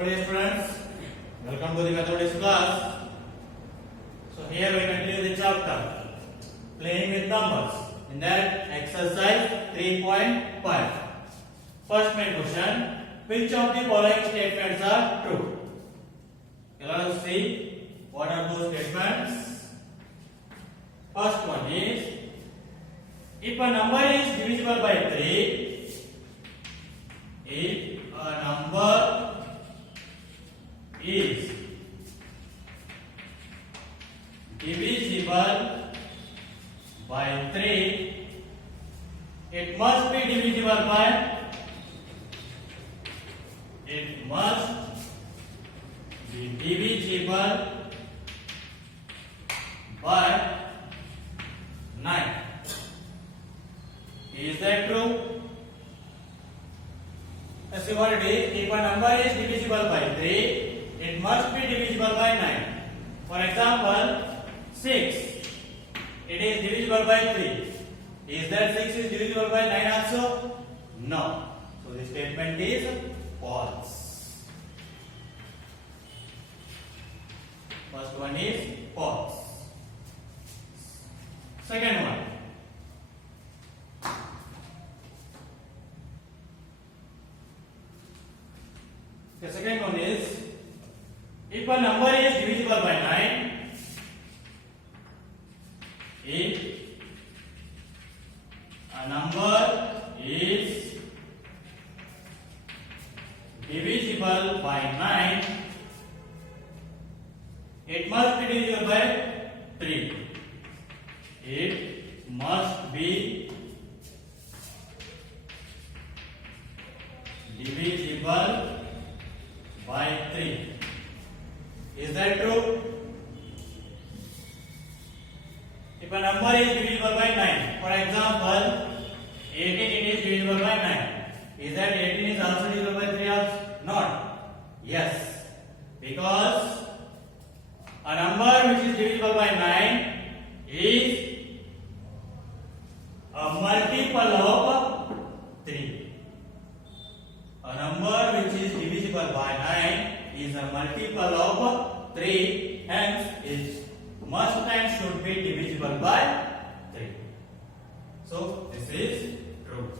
Hello dear students, welcome to the mathematics class. So here we continue the chapter playing with numbers. In that exercise 3.5. First main question, which of the following statements are true? Okay, let us see what are those statements. First one is, if a number is divisible by 3, if a number is divisible by 3, it must be divisible by by 9. Is that true? Let's see what it is. If a number is divisible by 3, it must be divisible by 9. For example, 6. It is divisible by 3. Is that 6 is divisible by 9 also? No. So the statement is false. First one is false. Second one. The second one is, if a number is divisible by 9, if a number is divisible by 9, it must be divisible by 3. It must be divisible by 3. Is that true? If a number is divisible by 9, for example, 18 it is divisible by 9. Is that 18 is also divisible by 3 also? Not. Yes. Because a number which is divisible by 9 is a multiple of 3. A number which is divisible by 9 is a multiple of 3, hence it must and should be divisible by 3. So this is true.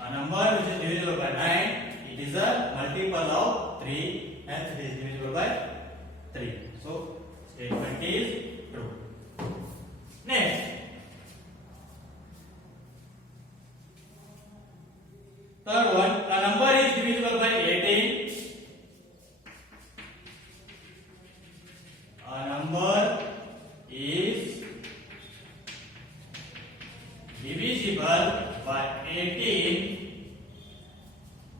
A number which is divisible by 9, it is a multiple of 3, hence it is divisible by 3. So statement is true. Next, third one, a number is divisible by 18. A number is divisible by 18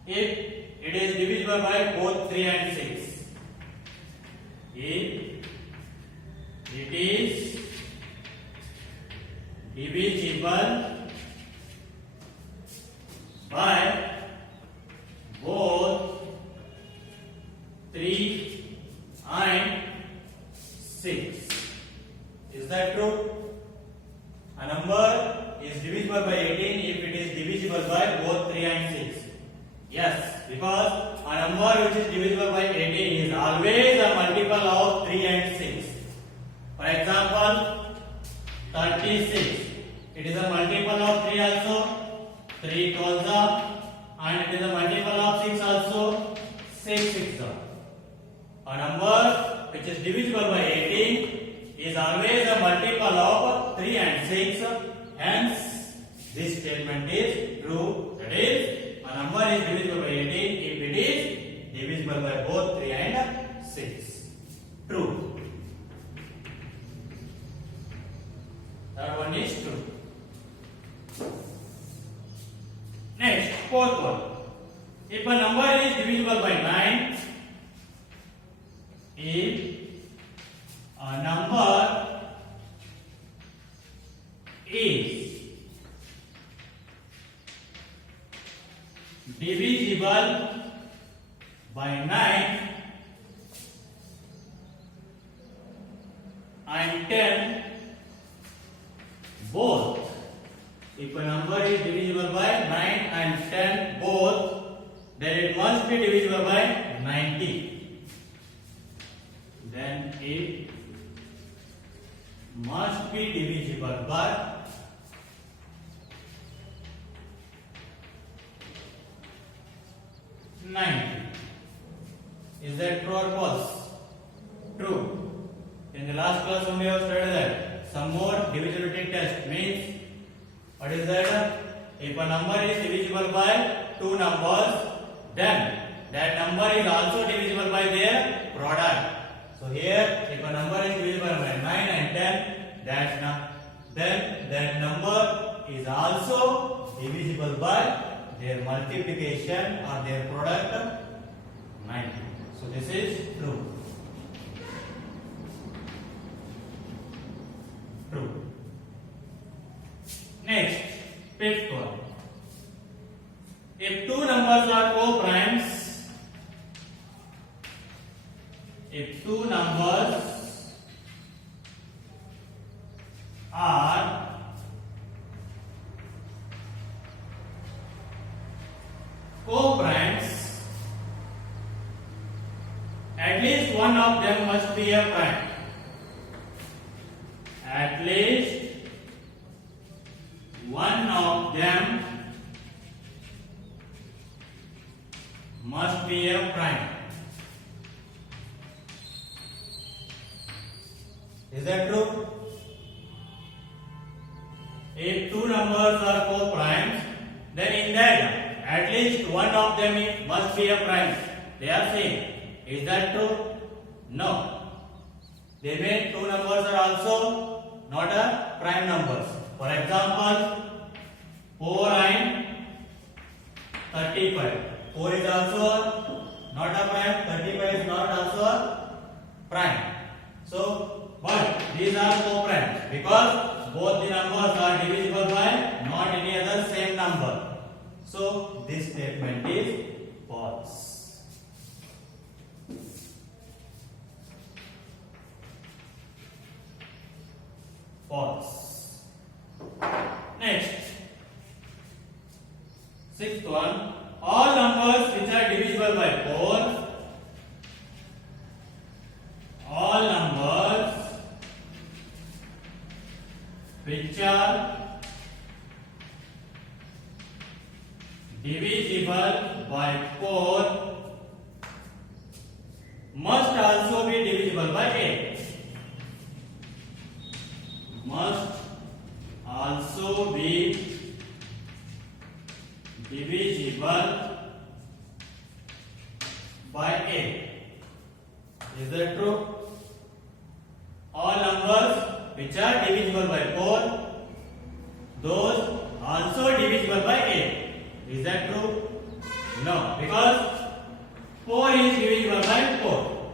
if it is divisible by both 3 and 6. If it is divisible by both 3 and 6. Is that true? A number is divisible by 18 if it is divisible by both 3 and 6. Yes, because a number which is divisible by 18 is always a multiple of 3 and 6. For example, 36. It is a multiple of 3 also. 3 goes up, and it is a multiple of 6 also. 6 6 up. A number which is divisible by 18 is always a multiple of 3 and 6. Hence, this statement is true. That is, a number is divisible by 18 if it is divisible by both 3 and 6. True. That one is true. Next, fourth one. If a number is divisible by 9, if a number is divisible by 9 and 10 both. If a number is divisible by 9 and 10 both, be divisible by 90. Then it must be divisible by 90. Is that true or false? True. In the last class only we have studied that. Some more divisibility test means what is that? If a number is divisible by two numbers, then that number is also divisible by their product. So here, if a number is divisible by 9 and 10, then that number is also divisible by their multiplication or their product 90. So this is true. True. Next, fifth one. If two numbers are co-primes, if two numbers are co-primes, at least one of them must be a prime. At least one of them must be a prime. Is that true? If two numbers are co-primes, then in that at least one of them must be a prime. They are saying, is that true? No. They mean two numbers are also not a prime numbers. For example, 4 and 35. 4 is also not a prime, 35 is not also a prime. So, but these are co-primes because both the numbers are divisible by not any other same number. So, this statement is false. False. Next, sixth one. All numbers which are divisible by 4, all numbers which are divisible by 4 must also be divisible by 8. Must also be divisible by 8. Is that true? All numbers which are divisible by 4, those also divisible by 8. Is that true? No, because 4 is divisible by 4,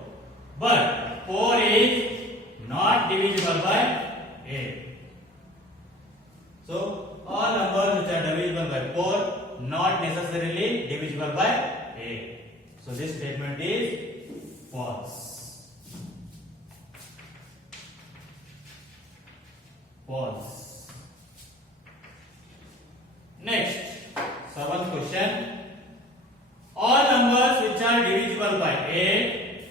but 4 is not divisible by 8. So, all numbers which are divisible by 4 not necessarily divisible by 8. So, this statement is false. False. Next, seventh question. All numbers which are divisible by 8,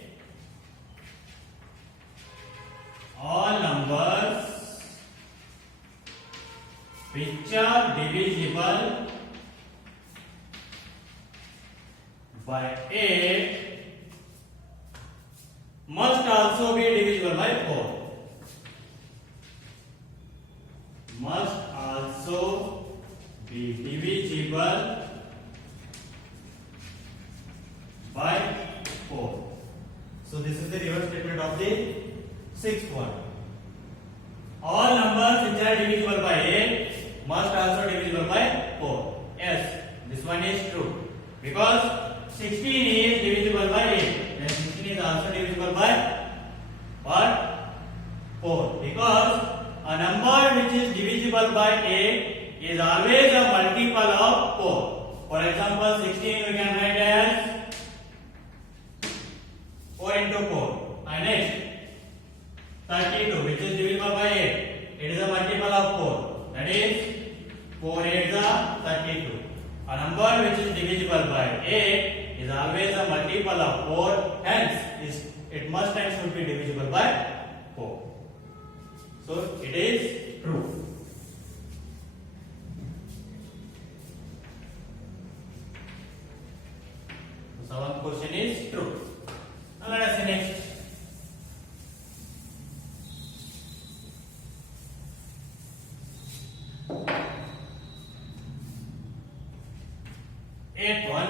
all numbers which are divisible by 8 must also be divisible by 4. Must also be divisible by 4. So this is the reverse statement of the sixth one. All numbers which are divisible by 8 must also divisible by 4. Yes, this one is true. Because 16 is divisible by 8. Then 16 is also divisible by what? 4. Because a number which is divisible by 8 is always a multiple of 4. For example, 16 we can write as 4 into 4. And next, 32 which is divisible by 8. It is a multiple of 4. That is 4 8s are 32. A number which is divisible by 8 is always a multiple of 4, hence it must and should be divisible by 4. So it is true. The seventh question is true. Now let us see next.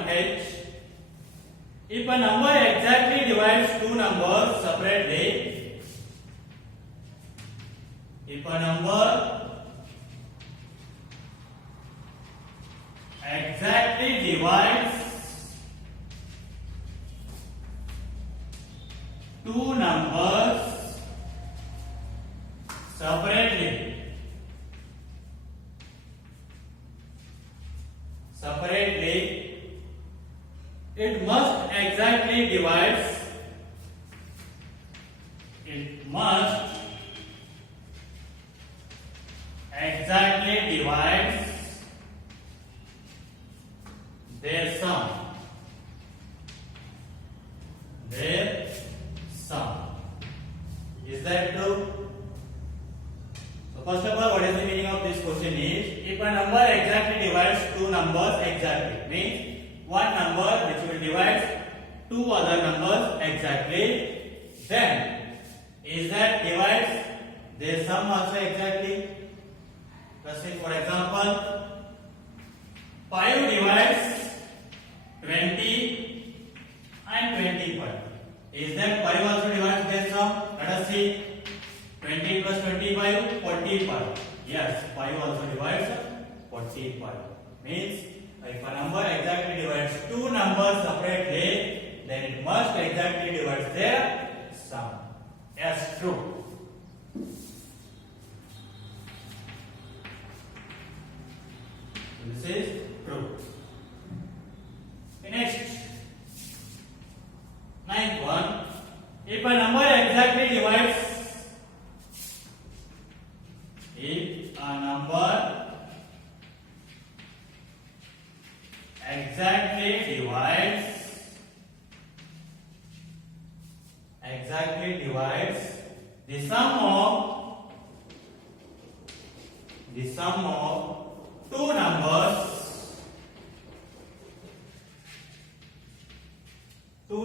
H. If a number exactly divides two numbers separately, if a number exactly divides two numbers separately, it must exactly divides their sum. Is that true? So first of all, what is the meaning of this question is, if a number exactly divides two numbers exactly, means one number which will divide two other numbers exactly, then is that divides their sum also exactly? Let's say for example, 5 divides 20 and 25. Is that 5 also divides their sum? Let us see. 20 plus 25, 45. Yes, 5 also divides 45. Means if a number exactly divides two numbers separately, then it must exactly divide their sum. Yes, true. This is true. Next, ninth one. If a number exactly divides the sum of two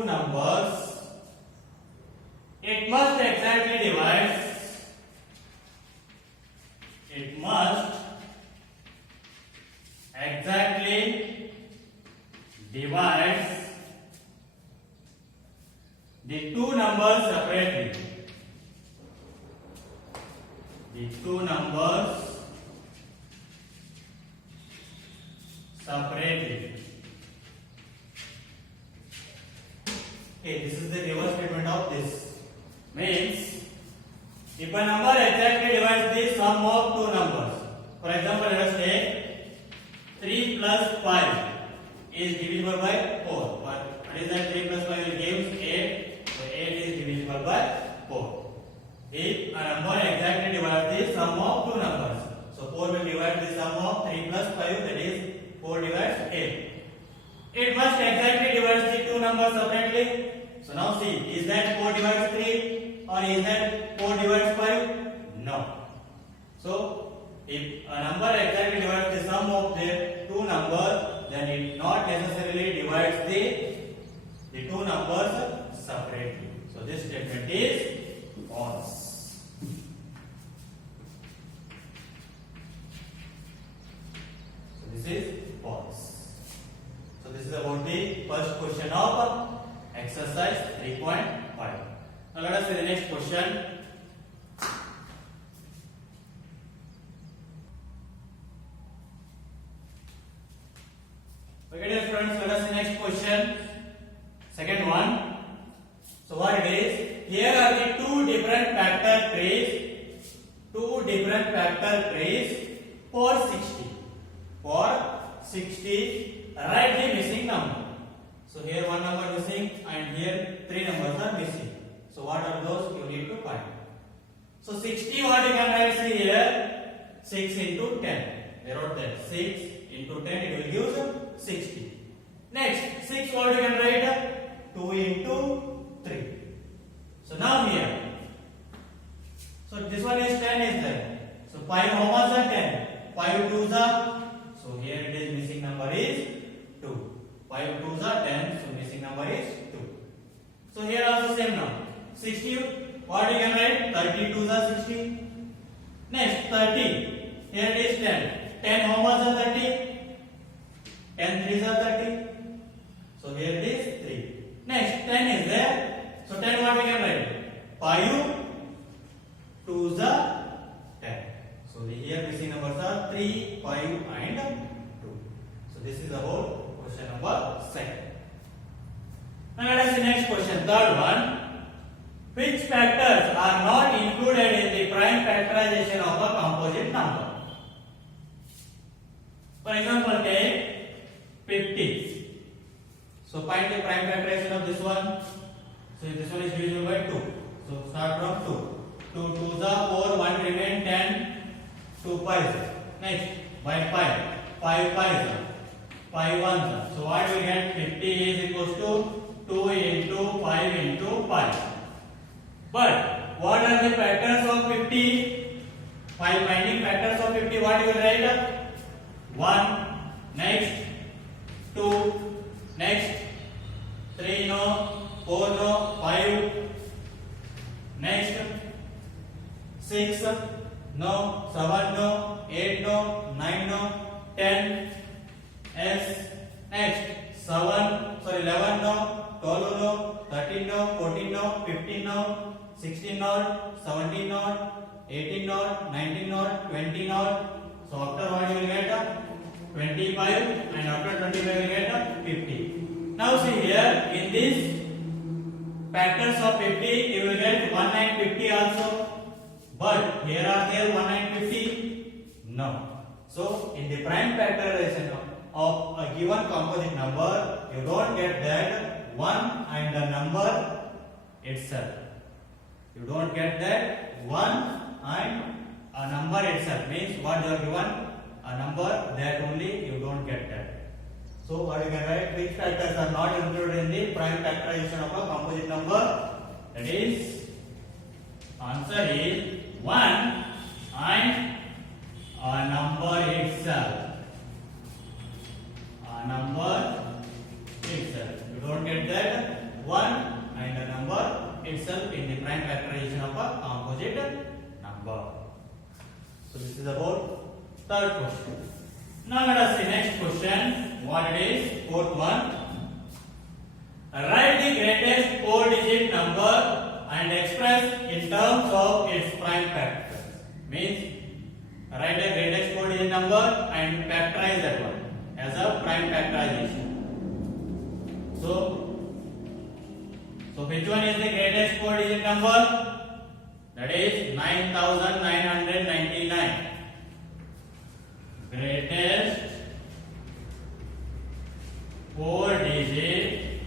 numbers it must exactly divides the two numbers separately. The two numbers separately. Okay, this is the reverse statement of this. Means, if a number exactly divides the sum of two numbers. For example, let us say 3 plus 5 is divisible by 4. What is that? 3 plus 5 gives 8. So 8 is divisible by 4. If a number exactly divides the sum of two numbers. So 4 will divide the sum of 3 plus 5, that is 4 divides 8. It must exactly divide the two numbers separately. So now see, is that 4 divides 3 or is that 4 divides 5? No. So if a number exactly divides the sum of their two numbers, then it not necessarily divides the two numbers separately. So this statement is false. So this is false. So this is about the first question of exercise 3.5. Now let us see the next question. Okay, dear friends, let us see next question. Second one. So what it is? Here are the two different factor trees. Two different factor trees for 60. For 60, write the missing number. So here one number missing and here three numbers are missing. So what are those? You need to find. So 60, what you can write? See here, 6 into 10. I wrote that 6 into 10, it will give 60. Next, 6 what you can write? 2 into 3. So now here, so this one is 10 is there. So 5 how much are 10? 5 twos are, so here it is missing number is 2. 5 twos are 10, so missing number is 2. So here also same now. 60, what you can write? 30 twos are 60. Next 30, here it is 10. 10 how much are 30? 10 threes are 30. So here it is 3. Next 10 is there. So 10 what we can write? 5 twos are 10. So the here missing numbers are 3, 5 and 2. So this is the whole question number 2. Now let us see next question, third one. Which factors are not included in the prime factorization of a composite number? For example, take 50. So find the prime factorization of this one. So this one is divisible by 2. So start from 2. 2 twos are 4, 1 remain 10, 2 pies. Next by 5, 5 pies, 5 ones. So what we get? 50 is equals to 2 into 5 into 5. But what are the factors of 50? 5 finding factors of 50. What you will write? 1. Next 2. Next 3 no, 4 no, 5. Next 6 no, 7 no, 8 no, 9 no, 10 S. Next 11 no, 12 no, 13 no, 14 no, 15 no, 16 no, 17 no, 18 no, 19 no, 20 no. So after what you will get? 25, and after 25 you will get 50. Now see here, in this factors of 50 you will get 1 and 50 also. But here are there 1 and 50? No. So in the prime factorization of a given composite number, you don't get that 1 and the number itself. You don't get that 1 and a number itself. Means what you are given a number, that only you don't get that. So what you can write? Which factors are not included in the prime factorization of a composite number? That is, answer is 1 and a number itself. A number itself. You don't get that 1 and a number itself in the prime factorization of a composite number. So this is about third question. Now let us see next question. What it is? Fourth one. Write the greatest 4-digit number and express in terms of its prime factors. Means write the greatest 4-digit number and factorize that one as a prime factorization. So which one is the greatest 4-digit number? That is 9999. Greatest 4-digit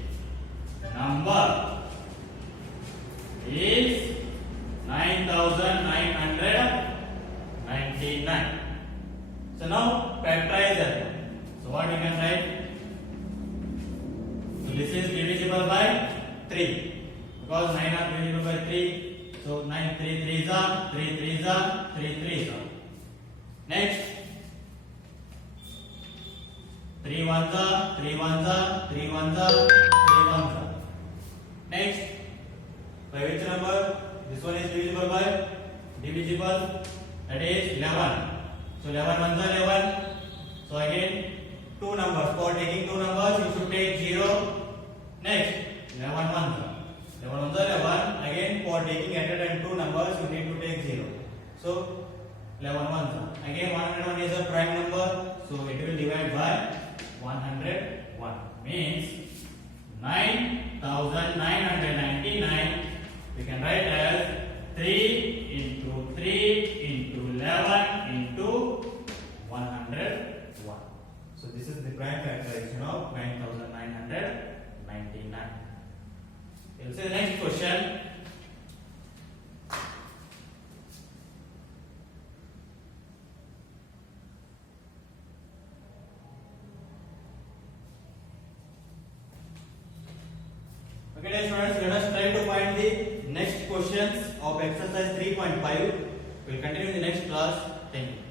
number is 9999. So now factorize that. So what we can write? So this is divisible by 3 because 9 are divisible by 3. So 9 3 3s are 3 3s are 3 3s are. Next 3 1s are 3 1s are 3 1s are 3 1s are. Next, by which number? This one is divisible by divisible, that is 11. So 11 1s are 11. So again 2 numbers. For taking 2 numbers, you should take 0. Next 11 1s are 11 1s are 11. Again for taking added and 2 numbers, you need to take 0. So 11 1s are. Again 101 is a prime number, so it will divide by 101. Means 9999 we can write as 3 into 3 into 11 into 101. So this is the prime factorization of 9999. We'll see the next question. Okay, students, let us try to find the next questions of exercise 3.5. We'll continue in the next class. Thank you.